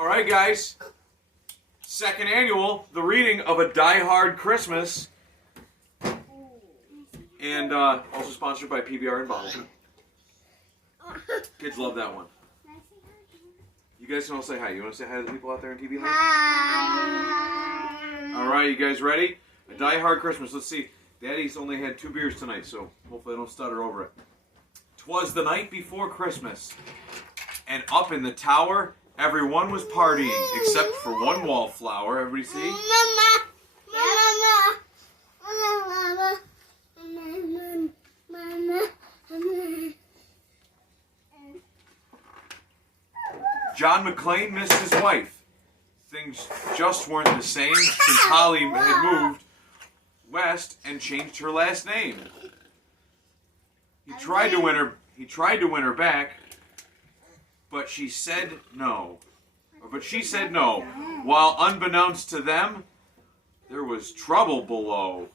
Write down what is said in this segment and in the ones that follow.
Alright guys, second annual, the reading of A Die Hard Christmas, and also sponsored by PBR and Bottles. Kids love that one. You guys can all say hi. You want to say hi to the people out there in TV land? Hi! Alright, you guys ready? A Die Hard Christmas. Let's see. Daddy's only had 2 beers tonight, so hopefully I don't stutter over it. 'Twas the night before Christmas, and up in the tower, everyone was partying, except for one wallflower. Everybody see? Mama! John McClane missed his wife. Things just weren't the same since Holly had moved west and changed her last name. He tried to win her back, but she said no. While unbeknownst to them, there was trouble below.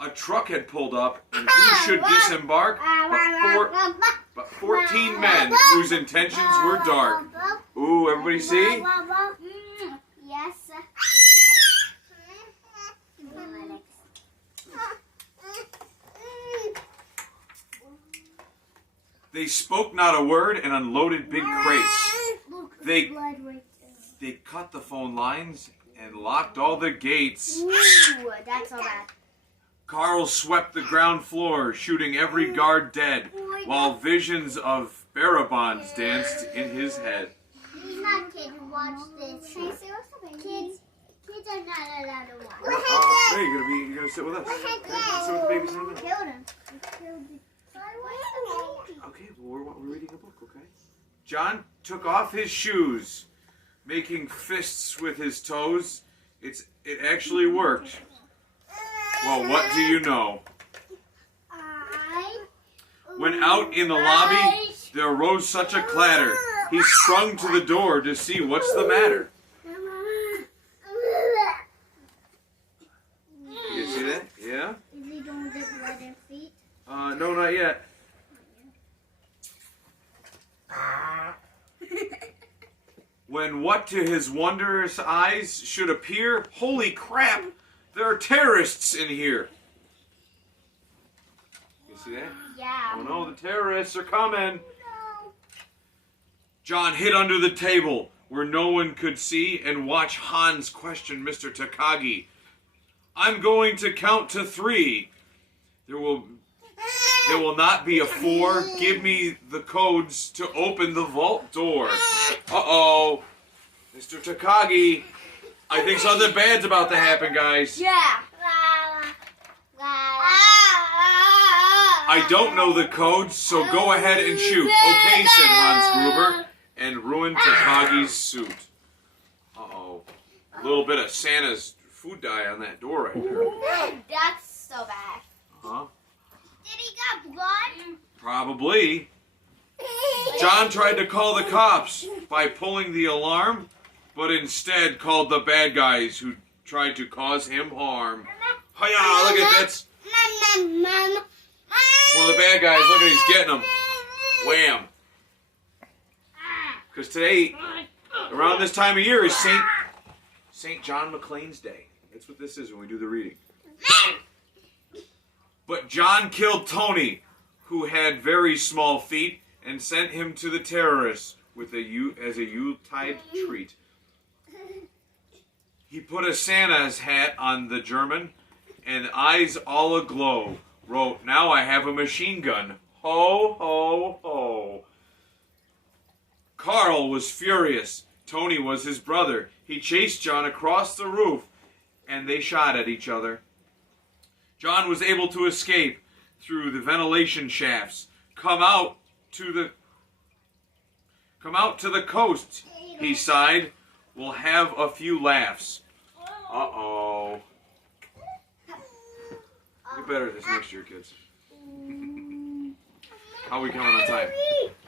A truck had pulled up, and who should disembark but 14 men whose intentions were dark. Ooh, everybody see? Yes. They spoke not a word and unloaded big crates. They cut the phone lines and locked all the gates. Ooh, that's so bad. Carl swept the ground floor, shooting every guard dead, while visions of barabons danced in his head. These not kids watch this. Kids are not allowed to watch. Hey, you're gonna sit with us. Sit with the babies in a minute. Killed him. Okay, well, we're reading a book, okay? John took off his shoes, making fists with his toes. It actually worked. Well, what do you know? When out in the lobby, there arose such a clatter. He sprung to the door to see what's the matter. You see that? Yeah? Is he doing the blood and feet? No, not yet. When what to his wondrous eyes should appear, holy crap, there are terrorists in here. You see that? Yeah. Oh no, the terrorists are coming. No. John hid under the table where no one could see and watch Hans question Mr. Takagi. I'm going to count to 3. There will not be a 4. Give me the codes to open the vault door. Uh-oh. Mr. Takagi. I think something bad's about to happen, guys. Yeah. I don't know the codes, so go ahead and shoot. Okay, said Hans Gruber, and ruined Takagi's suit. Uh-oh. A little bit of Santa's food dye on that door right there. That's so bad. Huh? Did he got blood? Probably. John tried to call the cops by pulling the alarm, but instead called the bad guys who tried to cause him harm. Hiya, look at that. One of the bad guys, look at he's getting them. Wham. Because today, around this time of year, is St. John McClane's Day. That's what this is when we do the reading. But John killed Tony, who had very small feet, and sent him to the terrorists as a Yuletide treat. He put a Santa's hat on the German, and eyes all aglow, wrote, "Now I have a machine gun. Ho, ho, ho." Carl was furious. Tony was his brother. He chased John across the roof, and they shot at each other. John was able to escape through the ventilation shafts. Come out to the coast, he sighed. We'll have a few laughs. Uh-oh. You better this next year, kids. How are we coming on time?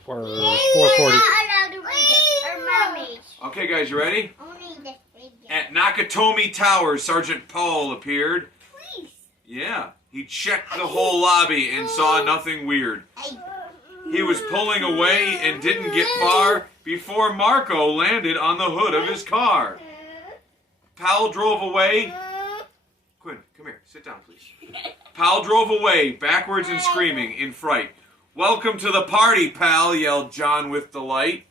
For 4:40. Okay, guys, you ready? At Nakatomi Tower, Sergeant Paul appeared. Yeah, he checked the whole lobby and saw nothing weird. He was pulling away and didn't get far. before Marco landed on the hood of his car. Pal drove away. Quinn, come here. Sit down, please. Pal drove away, backwards and screaming in fright. "Welcome to the party, pal," yelled John with delight.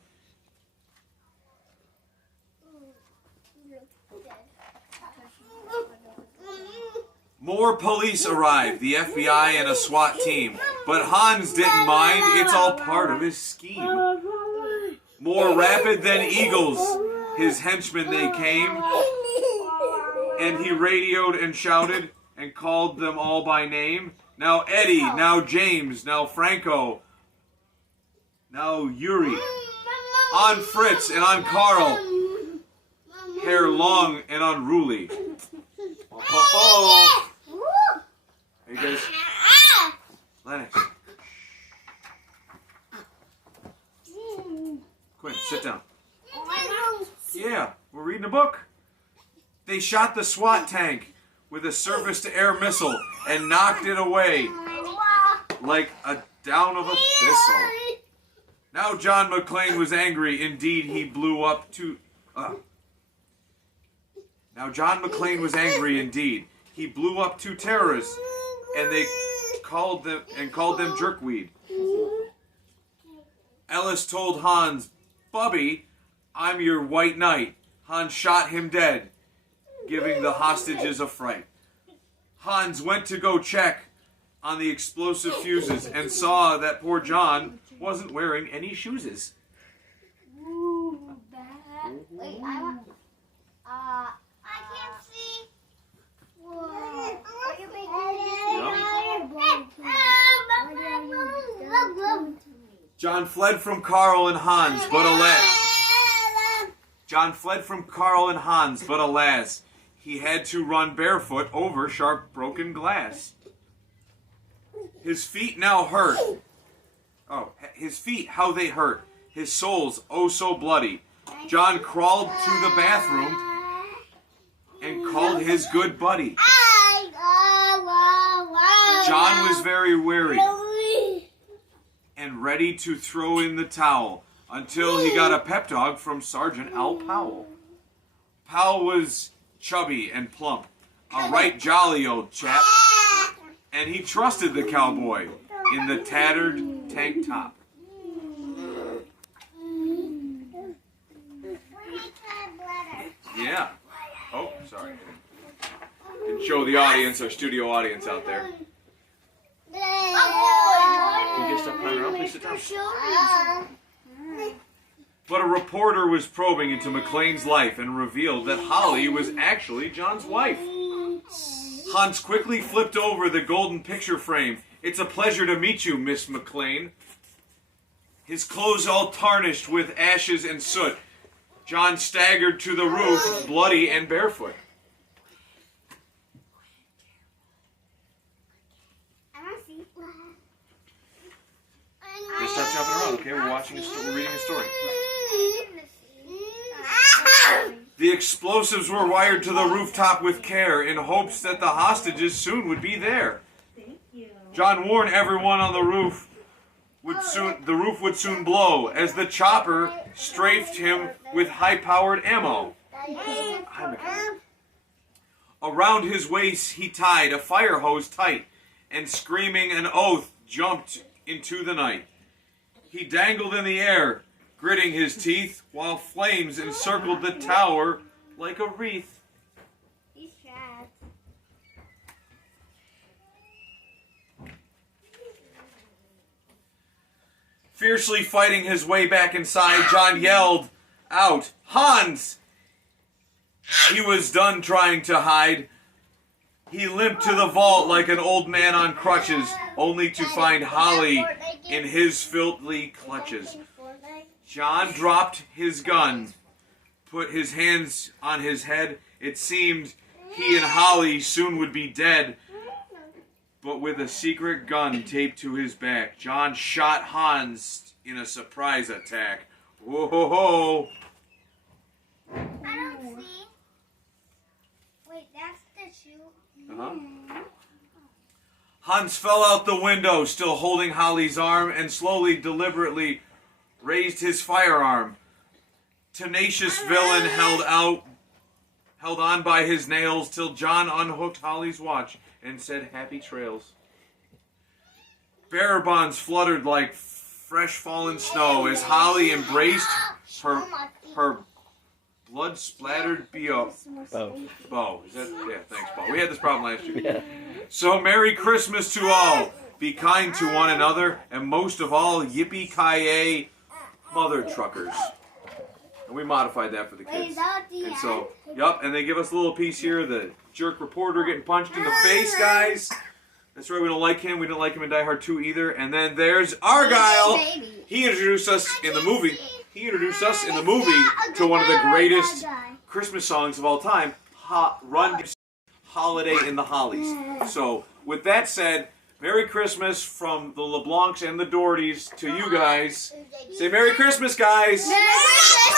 More police arrived, the FBI and a SWAT team. But Hans didn't mind, it's all part of his scheme. More rapid than eagles, his henchmen they came. And he radioed and shouted and called them all by name. Now Eddie, now James, now Franco, now Yuri. On Fritz and on Carl, hair long and unruly. Oh. Hey guys, Lennox. Quinn, sit down. Yeah, we're reading a book. They shot the SWAT tank with a surface-to-air missile and knocked it away like a down of a thistle. Now John McClane was angry. Indeed, he blew up to... Now John McClane was angry indeed. He blew up 2 terrorists, and they called them jerkweed. Ellis told Hans, "Bubby, I'm your white knight." Hans shot him dead, giving the hostages a fright. Hans went to go check on the explosive fuses and saw that poor John wasn't wearing any shoeses. Wait, I can't see. John fled from Carl and Hans, but alas, he had to run barefoot over sharp broken glass. His feet now hurt. His feet, how they hurt. His soles, oh so bloody. John crawled to the bathroom and called his good buddy. John was very weary and ready to throw in the towel until he got a pep talk from Sergeant Al Powell. Powell was chubby and plump, a right jolly old chap, and he trusted the cowboy in the tattered tank top. Yeah. Oh, sorry. Didn't show the audience, our studio audience out there. Can you stop climbing around? Please sit down. But a reporter was probing into McClane's life and revealed that Holly was actually John's wife. Hans quickly flipped over the golden picture frame. "It's a pleasure to meet you, Miss McClane." His clothes all tarnished with ashes and soot, John staggered to the roof, bloody and barefoot. Just stop jumping around, okay? We're reading a story. The explosives were wired to the rooftop with care in hopes that the hostages soon would be there. John warned everyone on the roof the roof would soon blow as the chopper strafed him with high-powered ammo. Around his waist he tied a fire hose tight and screaming an oath jumped into the night. He dangled in the air, gritting his teeth, while flames encircled the tower like a wreath. He's sad. Fiercely fighting his way back inside, John yelled out, "Hans!" He was done trying to hide. He limped to the vault like an old man on crutches, only to find Holly in his filthy clutches. John dropped his gun, put his hands on his head. It seemed he and Holly soon would be dead. But with a secret gun taped to his back, John shot Hans in a surprise attack. Whoa ho ho! I don't see. Wait, that's the shoe. Hans fell out the window, still holding Holly's arm, and slowly, deliberately raised his firearm. tenacious villain held on by his nails till John unhooked Holly's watch and said, "Happy trails." Bearer bonds fluttered like fresh fallen snow as Holly embraced her blood-splattered bow. Is that? Yeah, thanks, Bo. We had this problem last year. Yeah. So Merry Christmas to all. Be kind to one another, and most of all, yippee-ki-yay, mother truckers. And we modified that for the kids. And so, yup, and they give us a little piece here, the jerk reporter getting punched in the face, guys. That's right, we don't like him. We didn't like him in Die Hard 2 either. And then there's Argyle. He introduced us in the movie. He introduced us in the movie to one of the greatest Christmas songs of all time, Run Holiday in the Hollies. So, with that said, Merry Christmas from the LeBlancs and the Dohertys to you guys. Say Merry Christmas, guys. Merry Christmas.